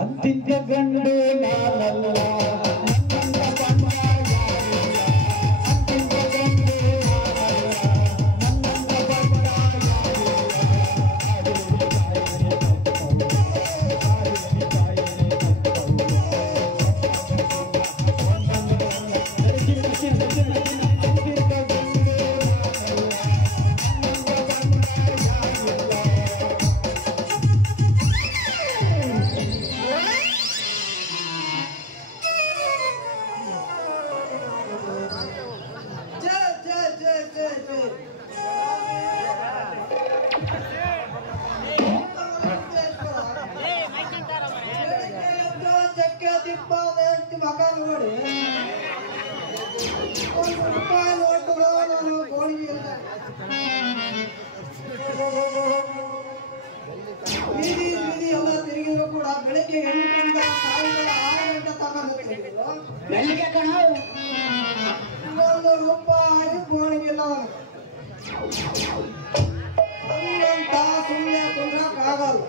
ಅಂತಿದ್ದ ಗಂಡು ನಾನಲ್ಲ ತಿರುಗಿದ್ರು ಕೂಡ ಬೆಳಗ್ಗೆ 8ರಿಂದ ಸಾಯಂಕಾಲ 6 ಗಂಟೆ ತಗೊಂಡು ಬೆಳಿಗ್ಗೆ ಕಣ ರೂಪಾಯಿ ಗೋಣಿಗಿಲ್ಲ ಸುಮ್ಮನೆ ಕುಂದ್ರಕ್ಕಾಗಲ್ಲ.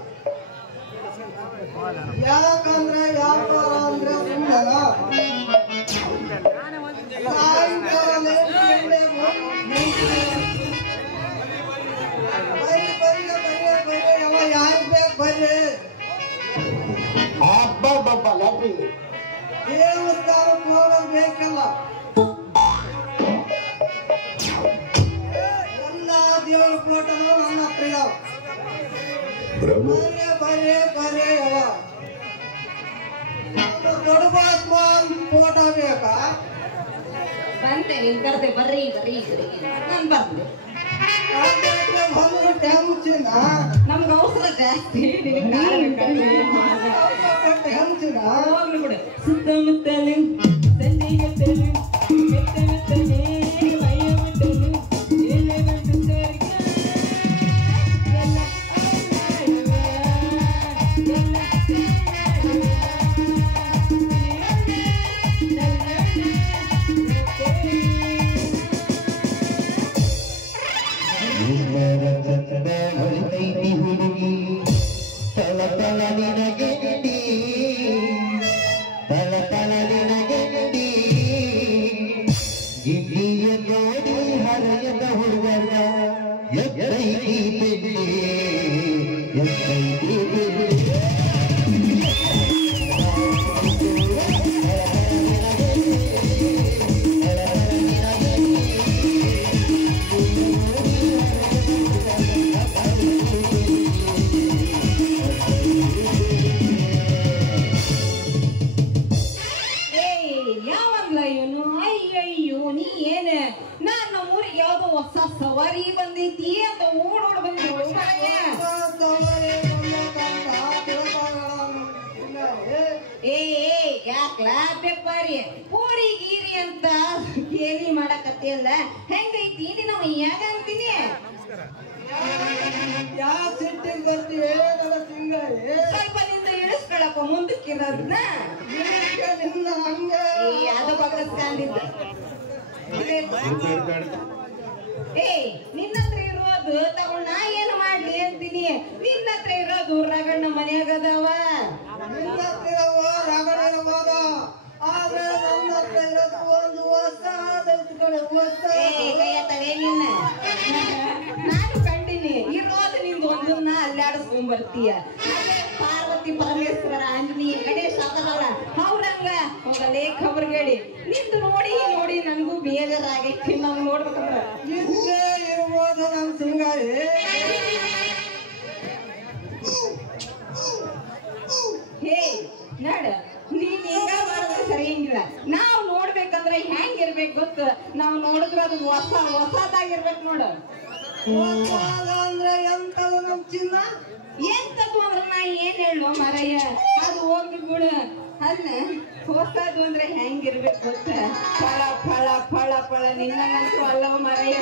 ಯಾಕಂದ್ರೆ ವ್ಯಾಪಾರ ಅಂದ್ರೆ ಸುಮ್ಮನೆ ಸಾಯಂಕಾಲ ಯಾರು ಬೇಕು ಬರ್ರಿ. ದೇವಸ್ಥಾನಕ್ಕೆ ಹೋಗೋದು ಬೇಕಲ್ಲ, ಎಲ್ಲ ದೇವರ ಫೋಟೋನು ನನ್ನ ಹತ್ರ ಇದಾವ. ಬರ್ರಿ ಬರ್ರಿ ಯಾವ ದೊಡ್ಡ ಫೋಟೋ ಬೇಕಾ? ಬಂದೆ ನೀನ್ ಕರೆದೆ ಬರ್ರಿ ಬರ್ರಿ ಬರ್ರಿ ನಾನು ಬಂದೆ. ನಮ್ಗೆ ಅವಸರ ಜಾಸ್ತಿ ಹೋಗ್ಲಿ ಬಿಡು. ಸುತ್ತಮುತ್ತಲು ಸಂಜೆಗತ್ತಲು ಮೆತ್ತಮುತ್ತಲೇ ಮೈಯ ಮುಟ್ಟಲು ಎಲೆ ಬಂದು ಸ್ವರ್ಗ ಎಲ್ಲ ಹುಡುಗಿ ತಳ ತಳ ನಿನಗೆ ತಳ ತಳ ನಿನಗೆ ಗಿಡ್ಡಿಯ ನೋಡಿ ಹರೆಯದ ಹುಡುಗರ ಎತ್ತೈತಿ ಬೆಳ್ಳಿ ಎತ್ತೈತಿ ಬೆಳ್ಳಿ ಹೊಸ ಸವಾರಿ ಬಂದೈತಿ ಅಂತ ಓಡೋಡ್ ಬಂದಿ. ಯಾಕ್ಲ ಪೆಪ್ಪರಿ ಪೂರಿ ಗೀರಿ ಅಂತ ಕೇಳಿ ಮಾಡಕತ್ತಿಯಲ್ಲ, ಹೆಂಗೈತಿ ನಿನ್ನ ಮೈಯಾಗ ಅಂತೀನಿ. ಯಾವ ಸಿಟ್ಟಿಗೆ ಬರ್ತೀವಿ ಸ್ವಲ್ಪ ನಿಂದ ಇಳಿಸ್ಕೊಳಪ್ಪ ಮುಂದಕ್ಕಿರೋದ್ನ ನಿನ್ನ ಹಂಗೆ ಅದು ಬಗ್ಗಸ್ಕೊಂಡಿದ್ದ. ನಿನ್ನ ಹತ್ರ ಇರೋದು ತಗೊಂಡ್ ನಾ ಏನು ಮಾಡ್ಲಿ ಅಂತೀನಿ. ನಿನ್ನ ಹತ್ರ ಇರೋದು ರಗಣ್ಣ ಮನ್ಯಾಗದವ. ನಿನ್ನ ಹತ್ರ ಇರೋ ರಗಡ ಇರ್ಬೋದು, ಆದ್ರೆ ನನ್ನ ಹತ್ರ ಇರೋದು ಒಂದು ಹೊಸ ನಿನ್ನ ನಾನು ಕಂಡಿನಿ. ಇರೋದು ನಿಂದು ಒಂದನ್ನ ಅಲ್ಲಾಡಿಸ್ಕೊಂಡ್ ಬರ್ತೀಯ. ಪಾರ್ವತಿ ಪರಮೇಶ್ವರ ಆಂಜನೇಯ ಗಣೇಶ ಅದಲ್ಲ ಅವ್ರಂಗ ಹೋಗಲೇ ಖಬರ್ಗೇಳಿ ನಿಂದು ನೋಡಿ ನೋಡಿ ನನಗೂ ಬೇಜಾರಾಗೈತಿ. ನಾವು ನೋಡ್ಬೇಕಂದ್ರ ನಿಂದೆ ಇರ್ಬೋದು ನಮ್ ಸಿಂಗಾರಿ. ಹೇ ನಡ ನೀನ್ ಹೆಂಗ ಮಾಡಿದ್ರೆ ಸರಿಯಂಗಿಲ್ಲ. ನಾವ್ ನೋಡ್ಬೇಕಂದ್ರೆ ಹೆಂಗಿರ್ಬೇಕು ಗೊತ್ತ, ನಾವ್ ನೋಡಿದ್ರ ಅದು ಹೊಸದಾಗಿರ್ಬೇಕು ನೋಡು. ಅಂದ್ರೆ ಎಂತದು ನಮ್ ಚಿನ್ನ ಎಂತದು ಅಂದ್ರೆ ನಾ ಏನ್ ಹೇಳು ಮರಯ್ಯ ಅದು ಹೋಗಿ ಬಿಡು ಅಲ್ಲ ಹೊಸದು ಅಂದ್ರೆ ಹೆಂಗಿರ್ಬೇಕು ಗೊತ್ತ ಫಳ ಫಳ ಫಳ ಫಳ ನಿನ್ನಂತೂ ಅಲ್ಲವ ಮರಯ್ಯ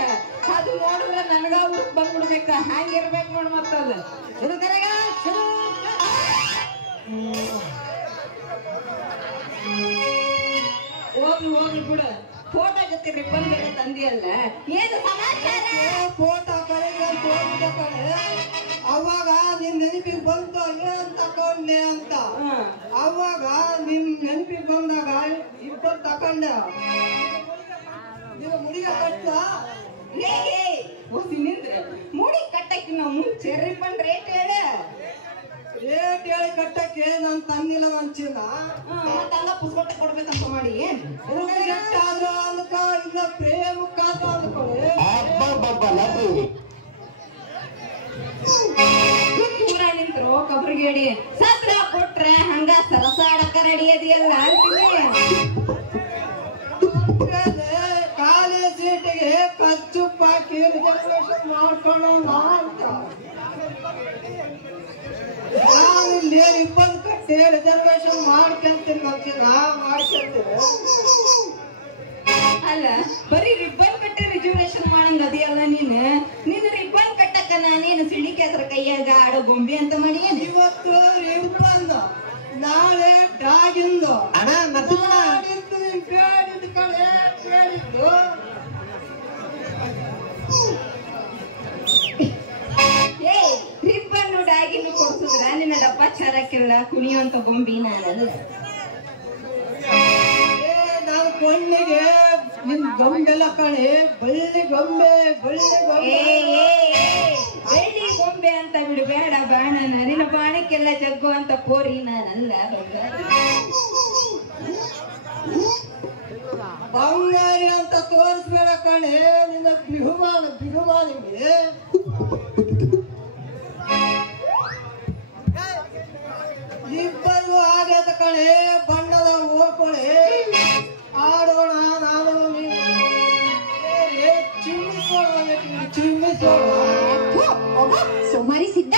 ಅದು ನೋಡಿದ್ರೆ ನನಗ ಉಟ್ ಬಂದ್ಬಿಡ್ಬೇಕ ಹ್ಯಾಂಗಿರ್ಬೇಕು ನೋಡ್ ಮತ್ತದು ಹುಡುಗರಗ ಹೋಗ್ಲಿ ಬಿಡು ಫೋಟೋ ಜೊತೆ ರಿಬ್ಬನ್ ಬೇರೆ ತಂದಿಯಲ್ಲ ಏನು ಸಮಾಚಾರ ಫೋಟೋ ಕಡೆ ಅವಾಗ ನಿನ್ ನೆನಪಿಗೆ ಬಂತು ಏನ್ ತಕೊಂಡೆ ಅಂತ ಅವಾಗ ನಿನ್ ನೆನಪಿಗೆ ಬಂದಾಗ ಇಬ್ಬರು ತಕೊಂಡೆ ನೀವು ಮುಡಿಗ ಕಟ್ಟ ಮುಡಿ ಕಟ್ಟಕ್ಕಿನ್ನ ಮುಂಚೆ ರಿಬ್ಬನ್ ರೇಟ್ ಹೇಳ ರೇಟ್ ಹೇಳಿ ಕಟ್ಟಕ್ಕೆ ನಾನ್ ತಂದಿಲ್ಲ ನನ್ ಚಿನ್ನ ಮತ್ತಲ್ಲ ಪುಸ್ತಕ ಕೊಡ್ಬೇಕಂತ ಮಾಡಿ ಏನ್ ಎಷ್ಟಾದ್ರೂ ಅದಕ್ಕ ಇಲ್ಲ ಪ್ರೇಮಕ್ಕಾದ್ರೂ ಅಂದ್ಕೊಳ್ಳಿ ದೂರ ನಿಂತ್ರು ಕಬ್ರಿಗೇಡಿ ಸತ್ರ ಕೊಟ್ರೆ ಹಂಗ ಸರಸಾಡಕ ರೆಡಿ ಅದೆಯಲ್ಲ ಖಾಲಿ ಸೀಟಿಗೆ ಖರ್ಚು ಹಾಕಿ ರಿಸರ್ವೇಶನ್ ಮಾಡ್ಕೊಳ್ಳೋಣ ಅಂತ ನಾವಿಲ್ಲಿ ರಿಬ್ಬನ್ ಕಟ್ಟಿ ರಿಸರ್ವೇಶನ್ ಮಾಡ್ಕೊಂತೀನಿ ಮಾಡ್ಕೊಂತೀವಿ ಅಲ್ಲ ಬರೀ ರಿಬ್ಬನ್ ಕಟ್ಟಿ ರಿಸರ್ವೇಶನ್ ಮಾಡಂಗ ಅದಿಯಲ್ಲ ನೀನ್ ರಿಬ್ಬನ್ ಕಟ್ಟಕ್ಕ ನಾನೇನು ಸಿಡಿಕೆ ಅದ್ರ ಕೈಯಾಗ ಆಡೋ ಗೊಂಬೆ ಅಂತ ಮಾಡಿ ಇವತ್ತು ರಿಬ್ಬನ್ ನಾಳೆ ಡಾಗಿಂದು ಬೇಡಿದ ಕಡೆ ಬೇಡಿದ್ದು ರಿಬ್ಬನ್ ಡಾಗಿನ್ನು ಕೊಡ್ಸಿದ್ರ ನಿನ್ನ ಡಬ್ಬ ಚಾರಕ್ಕಿಲ್ಲ ಕುಣಿಯುವಂತ ಗೊಂಬಿ ನಾನಲ್ಲ ನಾನು ಕೊಂಡಿಗೆ ನಿನ್ ಗೊಂಬೆಲ್ಲ ಕಣೆ ಬಳ್ಳಿ ಗೊಂಬೆ ಬೆಳ್ಳಿ ಗೊಂಬೆ ಅಂತ ಬಿಡು ಬೇಡ ಬಾಣನ ನಿನ್ನ ಬಾಣಕ್ಕೆಲ್ಲ ಜಗ್ಗು ಅಂತ ಪೋರಿ ನಾನಲ್ಲ ಬಂಗಾರಿ ಅಂತ ತೋರಿಸ್ಬೇಡ ಕಣೆ ನಿನ್ನ ಬಿಗುಮಾನಿಗೆ ಇಬ್ಬರು ಆಗದ ಕಣೆ ಬಣ್ಣದ ಓಡ್ಕೊಳೆ ಆಡೋಣ ನಾನು ಚಿಮ್ಮಿಸೋಣ ಸುಮಾರಿ ಸಿದ್ಧ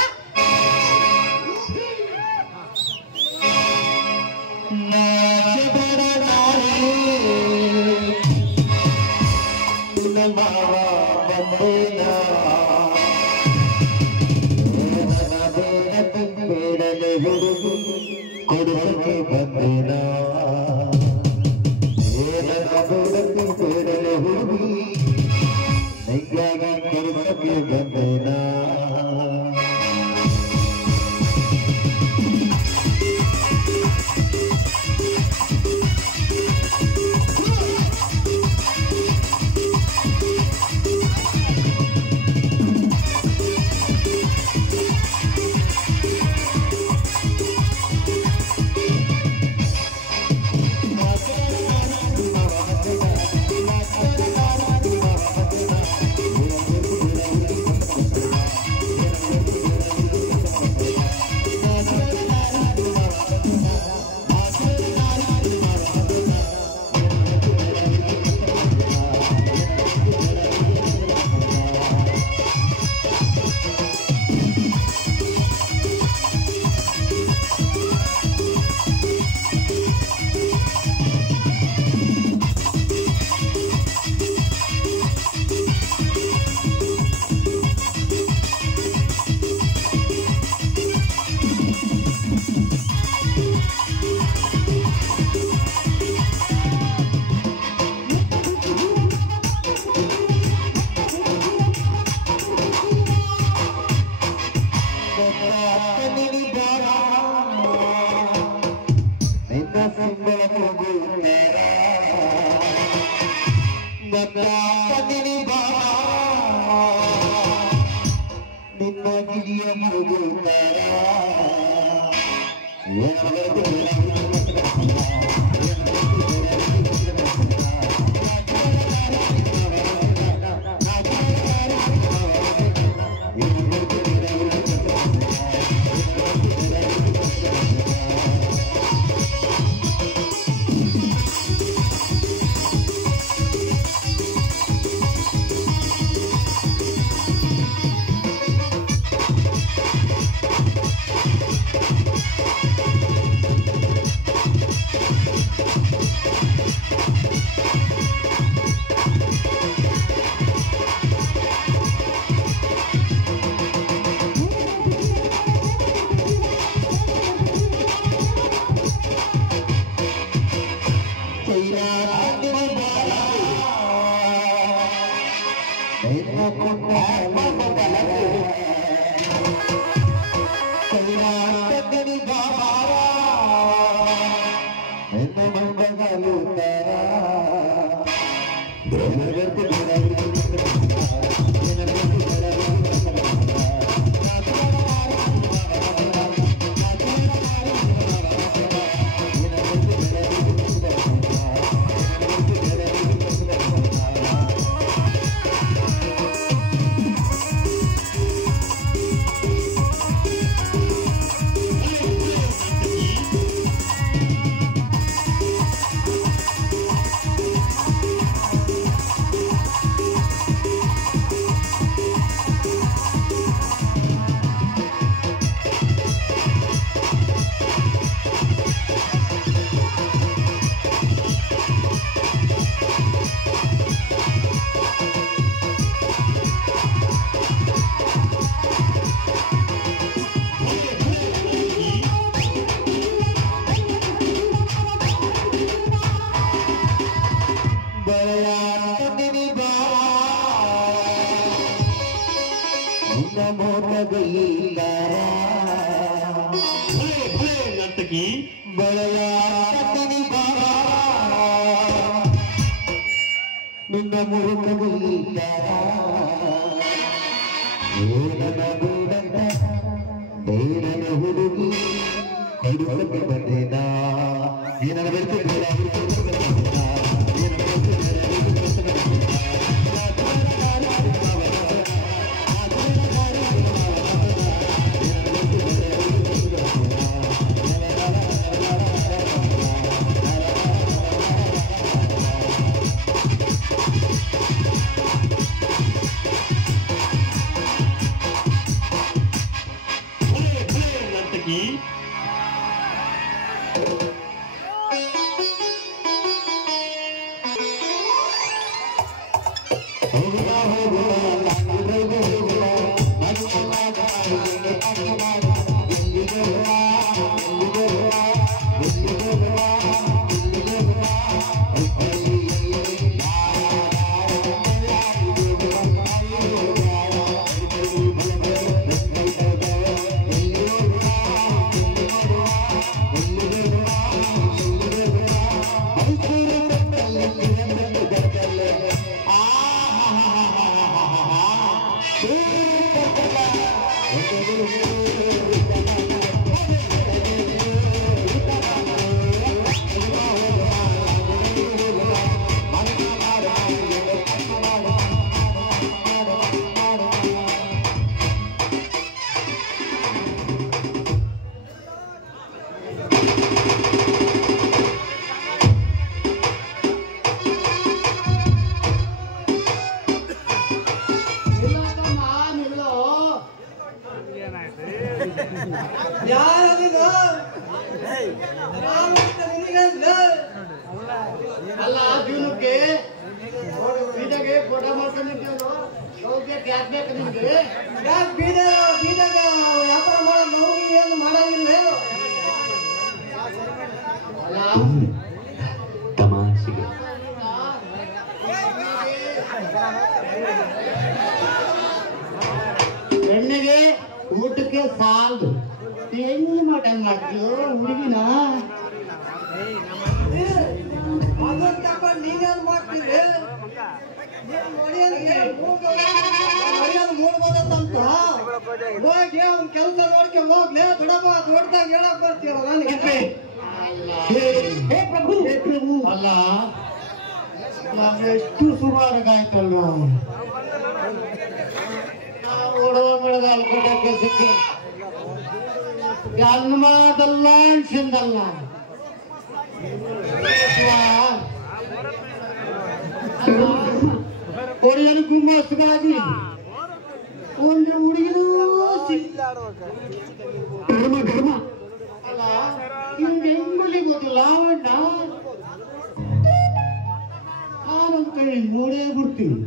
ಕೊಡುಗೆ ಬಂದಿನ ಬೇಡಲೆ ಹುಡುಗಿ ನಿಜಾಗಿ ಕೊಡುಗೆ ಬಂದಿನ ಅಲ್ಲ ಜೀವನಕ್ಕೆ ಬೀದಗೆ ಫೋಟೋ ಮಾಡ್ಕೊಂಡು ಗ್ಯಾಸ್ ಬೇಕು ನಿಮ್ಗೆ ಗ್ಯಾಸ್ ಬೀದಾಗ ವ್ಯಾಪಾರ ಮಾಡೋದು ಏನು ಮಾಡೋದಿಲ್ಲ ಅಲ್ಲ ತಮಾಷೆಗೆ ಹೆಣ್ಣಿಗೆ ಊಟಕ್ಕೆ ಸಾಲದು ಹೆಣ್ಣು ಮಾಡ್ತೀಯೋ ಹುಡುಗಿನ ಅದನ್ನ ತಕೊಂಡು ನೀನೇನ್ ಮಾಡ್ತೀವಿ ಮೂಡ್ಬೋದಂತ ಹೋಗಿ ಅವ್ನ ಕೆಲಸ ನೋಡ್ಕೆ ಹೋಗ್ಲಿ ದೊಡ್ಡಪ್ಪ ದೊಡ್ಡದಾಗ ಹೇಳಕ್ ಬರ್ತೀವಲ್ಲ ನನಗೆ ಪ್ರಭು ಅಲ್ಲ ಎಷ್ಟು ಸುಮಾರಾಗಾಯ್ತಲ್ಲ ಓಡುವ ಬೆಳಗಾಲ ಕೊಟ್ಟ ಕೆಲಸಕ್ಕೆ ಜನ್ಮದಲ್ಲ ಅನ್ಸಿಂದಲ್ಲ ಒಡೆಯನು ಗುಮ್ಮಸ್ಗಾಗಿ ಒಂದು ಹುಡುಗಿನೂ ಧರ್ಮ ಅಲ್ಲ ಇವ್ಗೆ ಹೆಂಗ್ ಗೊತ್ತಿಲ್ಲ ಅವಣ್ಣ ನೋಡೇ ಬಿಡ್ತೀವಿ